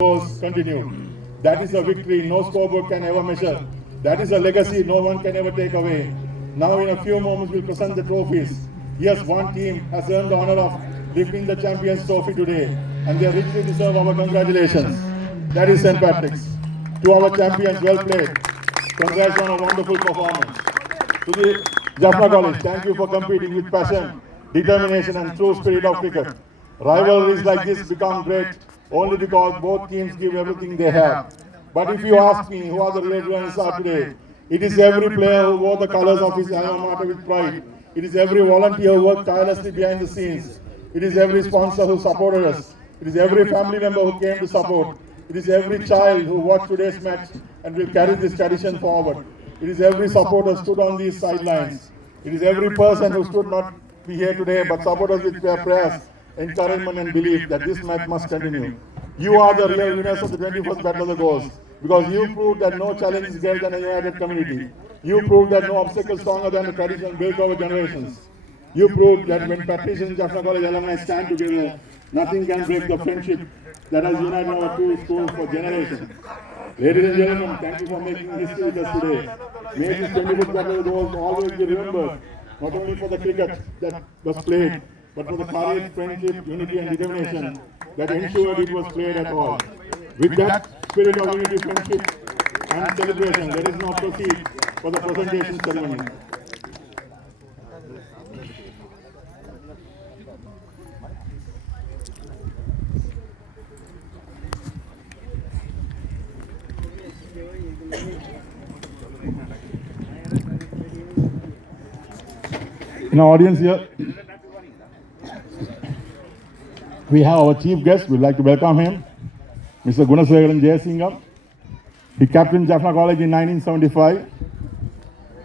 goals continue. That is a victory no scoreboard can ever measure. That is a legacy no one can ever take away. Now in a few moments we'll present the trophies. Yes, one team has earned the honor of lifting the Champions Trophy today, and they richly deserve our congratulations. That is St. Patrick's. To our champions, well played. Congrats on a wonderful performance. To the Jaffna College, thank you for competing with passion, determination and true spirit of cricket. Rivalries like this become great only because both teams give everything they have. But if you ask me who are the real winners are today, it is every player who wore the colours of his alma mater with pride. It is every volunteer who worked tirelessly behind the scenes. It is every sponsor who supported us. It is every family member who came to support. It is every child who watched today's match and will carry this tradition forward. It is every supporter who stood on these sidelines. It is every person who stood not be here today but support us with their prayers, encouragement and belief that this match must continue. You are the real winners of the 21st Battle of the Goals because you proved that no challenge is greater than a united community. You proved that no obstacle is stronger than the tradition built over generations. You proved that when Patrician and Jaffna College alumni stand together, nothing can break the friendship that has united our two schools for generations. Ladies and gentlemen, thank you for making history with us today. May this 25th Battle of the Goals always be remembered, not only for the cricket that was played, but for the courage, friendship, unity and determination that ensured it was played at all. With that spirit of unity, friendship and celebration, let us now proceed for the presentation ceremony. In our audience here, we have our chief guest. We'd like to welcome him, Mr. Gunasekaran Jayasingam. He captained Jaffna College in 1975.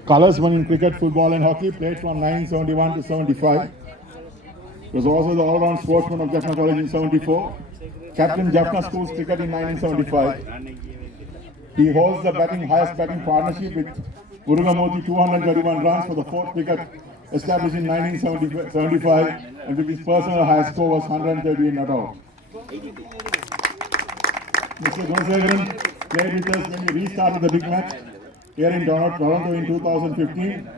Colours won in cricket, football and hockey, played from 1971 to 75. He was also the all-round sportsman of Jaffna College in 74. Captained Jaffna Schools cricket in 1975. He holds the highest batting partnership with Murugamurthy, 231 runs for the fourth cricket established in 1975, and with his personal highest score was 138 not out. Mr. Gunasekaran played with us when we restarted the big match here in Toronto in 2015.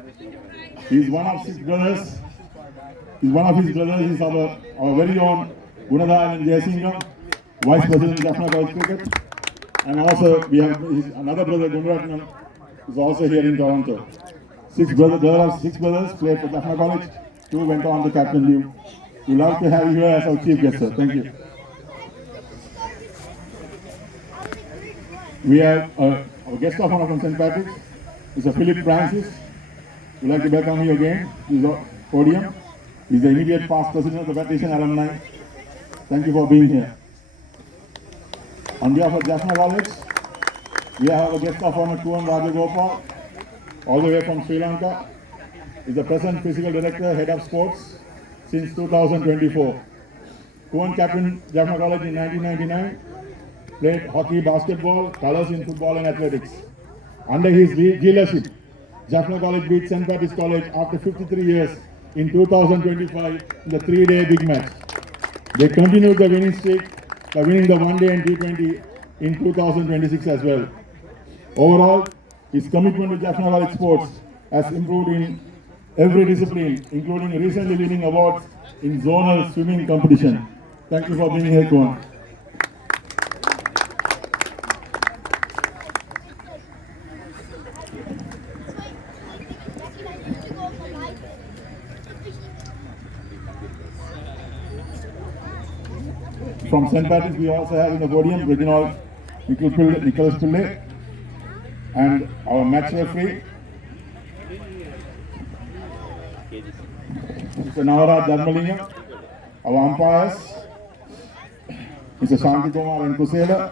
He is one of 6 brothers. One of his brothers is our very own Gunadayan Jayasingam, Vice President of Jaffna College Cricket. And also we have another brother, Gunaratnam, who is also here in Toronto. 6 brothers played for Jaffna College. 2 went on the captain leave. We love to have you here as our chief guest, sir. Thank you. We have our guest of honor from St. Patrick's, Mr. Philip Francis. We'd like to welcome you again to the podium. He's the immediate past president of the Patrician alumni. Thank you for being here. On behalf of Jaffna College, we have a guest of honor, Kuan Rajagopal, all the way from Sri Lanka. Is the present physical director, head of sports since 2024. Kuan captained Jaffna College in 1999, played hockey, basketball, colours in football and athletics. Under his leadership, Jaffna College beat St. Patrick's College after 53 years in 2025 in the 3-day big match. They continued the winning streak by winning the one-day and T20 in 2026 as well. Overall, his commitment to Jaffna College sports has improved in every discipline, including recently winning awards in zonal swimming competition. Thank you for being here, Kuan. From St. Patrick's, we also have in the podium Reginald Nicholas Pillay and our match referee, Mr. Navara Dharmalingam, our umpires, Mr. Shanti Kumar and Kusela.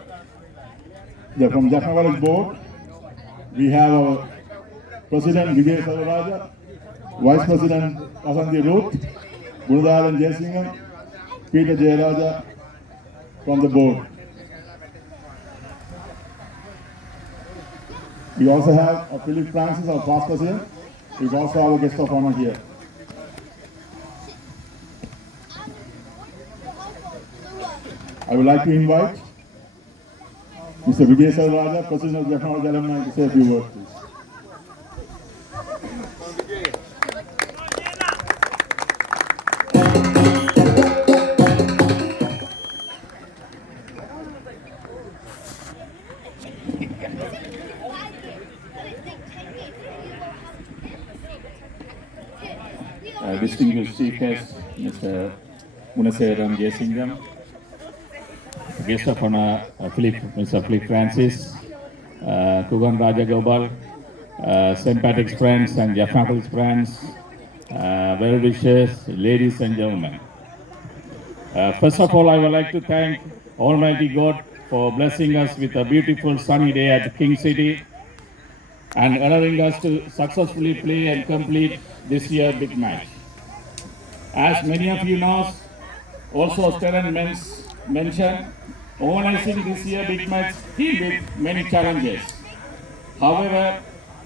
From Jaffna College board, we have our President Vijay Salvaraja, Vice President Vasanthi Ruth, Gunadayan Jayasingam, Peter Jayaraja from the board. We also have Philip Francis, our past president. We also have a guest of honor here. I would like to invite Mr. Vijay Sarvaja, President of Jaffna College Alumni, to say a few words, please. Distinguished Chief Guest, Mr. Munaseram Jesingam, Guest of Honor, Mr. Philip Francis, Kugan Rajagopal, St. Patrick's Friends and Jaffna College Friends, well-wishers, ladies and gentlemen. First of all, I would like to thank Almighty God for blessing us with a beautiful sunny day at King City and allowing us to successfully play and complete this year's big match. As many of you know, also Stellan mentioned, organizing this year's big match came with many challenges. However,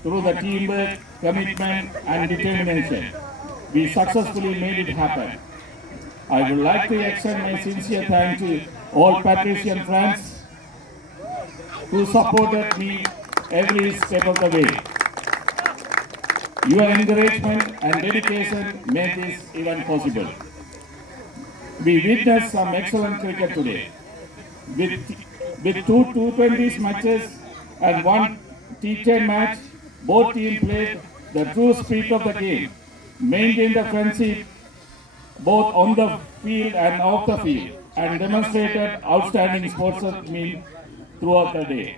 through the teamwork, commitment and determination, we successfully made it happen. I would like to extend my sincere thanks to all Patrician friends who supported me every step of the way. Your encouragement and dedication made this event possible. We witnessed some excellent cricket today. With two T20 matches and one T10 match, both teams played the true spirit of the game, maintained the friendship both on the field and off the field, and demonstrated outstanding sportsmanship throughout the day.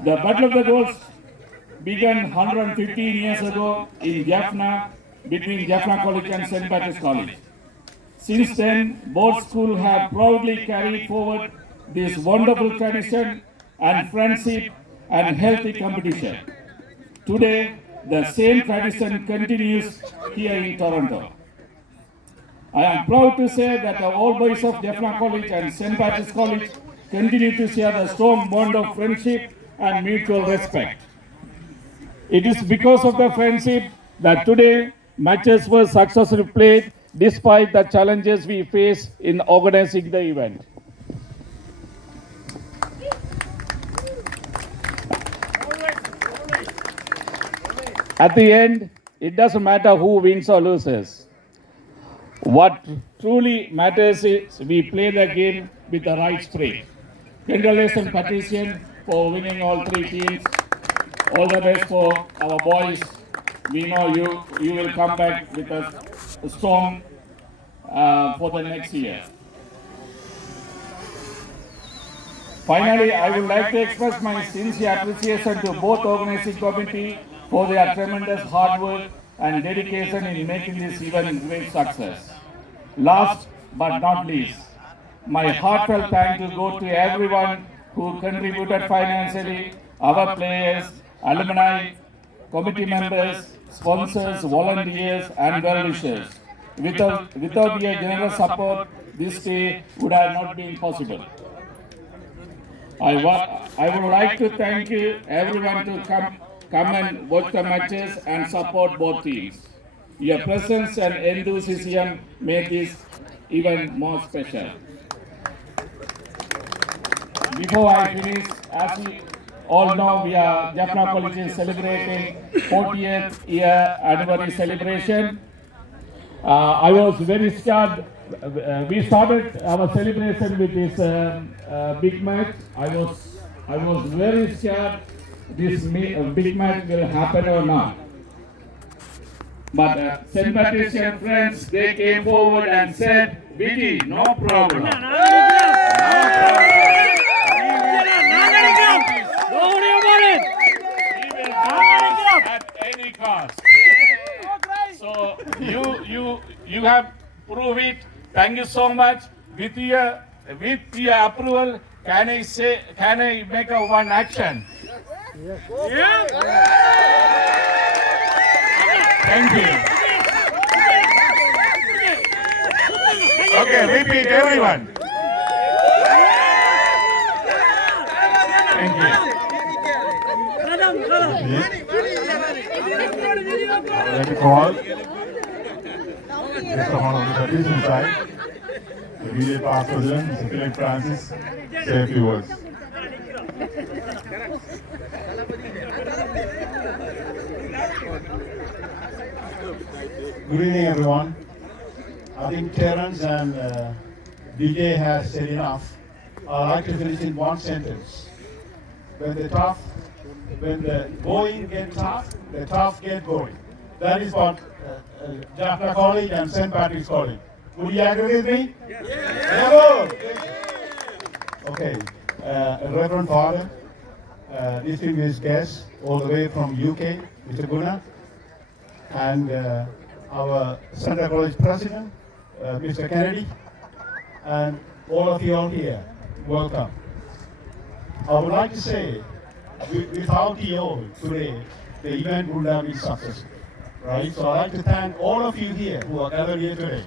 The Battle of the Goals began 115 years ago in Jaffna, between Jaffna College and St. Patrick's College. Since then, both schools have proudly carried forward this wonderful tradition and friendship and healthy competition. Today, the same tradition continues here in Toronto. I am proud to say that the all boys of Jaffna College and St. Patrick's College continue to share the strong bond of friendship and mutual respect. It is because of the friendship that today matches were successfully played despite the challenges we face in organizing the event. At the end, it doesn't matter who wins or loses. What truly matters is we play the game with the right spirit. Congratulations, Patrician, for winning all three teams. All the best for our boys. We know you will come back with a strong for the next year. Finally, I would like to express my sincere appreciation to both organizing committee for their tremendous hard work and dedication in making this event a great success. Last but not least, my heartfelt thanks go to everyone who contributed financially, our players, alumni, committee members, sponsors, volunteers, and well-wishers. Without your generous support, this day would have not been possible. I would like to thank you everyone to come and watch the matches and support both teams. Your presence and enthusiasm make this even more special. Before I finish, as you all know, we are Jaffna College is celebrating 40th year anniversary celebration. I was very scared. We started our celebration with this big match. I was very scared this big match will happen or not. But St. Patrician friends, they came forward and said, "Viti, no problem. No problem. Don't worry about it. We will do this at any cost." So you have proved it. Thank you so much. With your approval, can I make a one action? Yeah. Thank you. Okay, repeat everyone. Thank you. Let me call Guest of Honor on the Patrician side, the immediate past president, Mr. Philip Francis, say a few words. Good evening, everyone. I think Terence and DJ has said enough. I'd like to finish in one sentence. When the going get tough, the tough get going. That is what Jaffna College and St. Patrick's College. Would you agree with me? Yes. Okay. Reverend Father, distinguished guests all the way from UK, Mr. Gunnar, and our Central College President, Mr. Kennedy, and all of you all here, welcome. I would like to say, without you all today, the event would have been successful, right? So I'd like to thank all of you here who are gathered here today.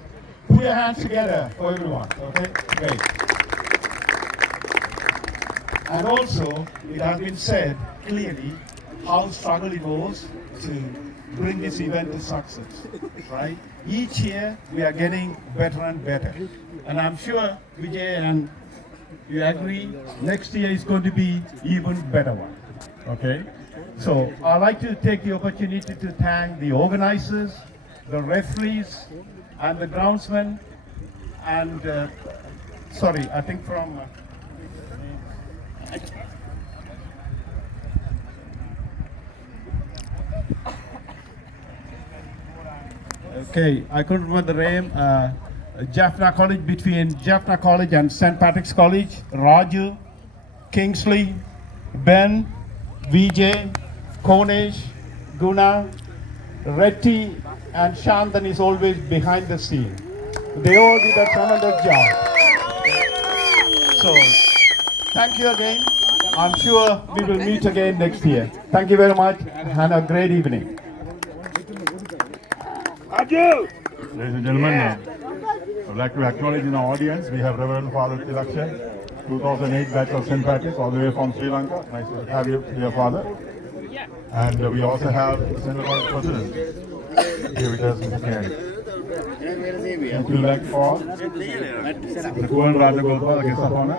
Put your hands together for everyone, okay? Great. And also, it has been said clearly how struggle it was to bring this event to success, right? Each year we are getting better and better. And I'm sure, Vijay, and you agree, next year is going to be even better one, okay? So I'd like to take the opportunity to thank the organizers, the referees, and the groundsmen, and sorry, I think from okay, I couldn't remember the name. Jaffna College, between Jaffna College and St. Patrick's College, Raju, Kingsley, Ben, Vijay, Konesh, Guna, Reddy, and Shantan is always behind the scene. They all did a tremendous job. So, thank you again. I'm sure we will meet again next year. Thank you very much and have a great evening. Ladies and gentlemen, I would like to acknowledge in our audience, we have Reverend Father Tilakshan, 2008 batch of St. Patrick's, all the way from Sri Lanka. Nice to have you here, Father. And we also have the Central College President here with us, Mr. Kennedy. Thank you, like for the Kuan Rajagopal, the guest of honor.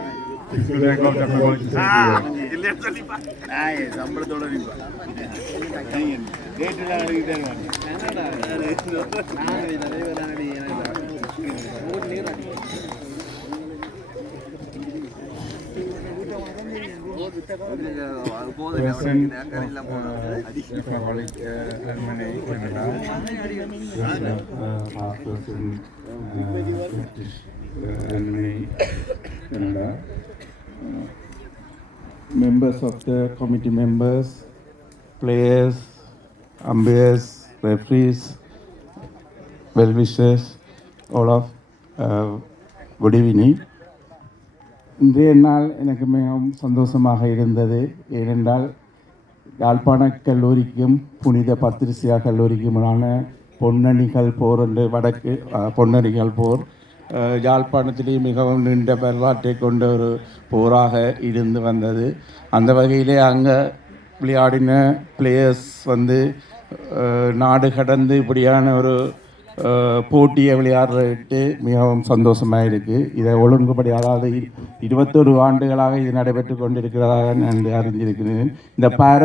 Executive Director of Jaffna College to say President of Jaffna College Alumni Canada, past President British Alumni Canada, members of the committee members, players, umpires, referees, well-wishers, all of good evening. இன்றைய நாள் எனக்கு மிகவும் சந்தோஷமாக இருந்தது. ஏனென்றால் யாழ்ப்பாண கல்லூரிக்கும் புனித பத்திரிசியா கல்லூரிக்குமான பொன்னணிகள் போர் என்று வடக்கு பொன்னணிகள் போர் யாழ்ப்பாணத்திலே மிகவும் நீண்ட வரலாற்றை கொண்ட ஒரு போராக இருந்து வந்தது. அந்த வகையிலே அங்கே விளையாடின பிளேயர்ஸ் நாடு கடந்து இப்படியான ஒரு போட்டியை விளையாடுறதுக்கு மிகவும் சந்தோஷமாக இருக்குது. இதை ஒழுங்குபடி, அதாவது 21 ஆண்டுகளாக இது நடைபெற்று கொண்டிருக்கிறதாக நான் அறிந்திருக்கிறேன். இந்த